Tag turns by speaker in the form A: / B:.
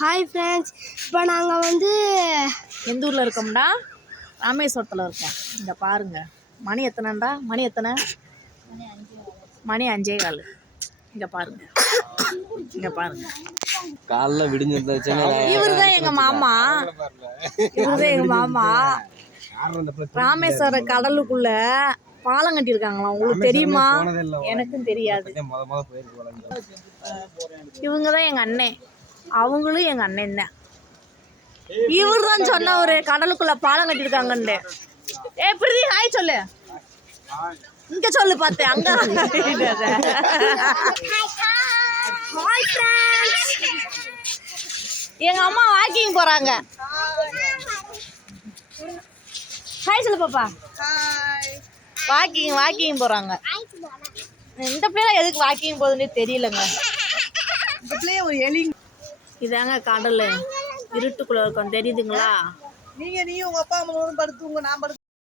A: Hi friends இப்போ நாங்கள் வந்து
B: எந்த ஊரில் இருக்கோம்டா? ராமேஸ்வரத்தில் இருக்கோம். இங்கே பாருங்க. மணி எத்தனைண்டா மணி எத்தனை? மணி அஞ்சே கால். இங்கே பாருங்க. இங்கே பாருங்க.
C: காலைல விடிஞ்சிருந்தாச்சுன்னா
B: இவர் தான் எங்கள் மாமா. இவர் தான் எங்கள் மாமா. ராமேஸ்வரம் கடலுக்குள்ள பாலம் கட்டியிருக்காங்களாம். உங்களுக்கு தெரியுமா? எனக்கும் தெரியாது. இவங்க தான் எங்கள் அண்ணன் அவங்களும் எங்கள் அண்ணன் தான். இவர் தான் சொன்ன ஒரு கடலுக்குள்ள பாலம் கட்டியிருக்காங்கன்னு ஏ பிரதி ஹாய் சொல்லு. இங்க சொல்லு பார்த்தேன் அங்க. எங்க அம்மா வாக்கிங் போறாங்க. ஹாய் சொல்லு பாப்பா. வாக்கிங் வாக்கிங் போறாங்க. இந்த பிள்ளை எதுக்கு வாக்கிங் போகுதுன்னு தெரியலங்க. இதாங்க கடல். இருட்டுக்குள்ள இருக்கோம். தெரியுதுங்களா?
D: நீங்க நீ உங்க அப்பா அம்மா படுத்துங்க நான் படுத்து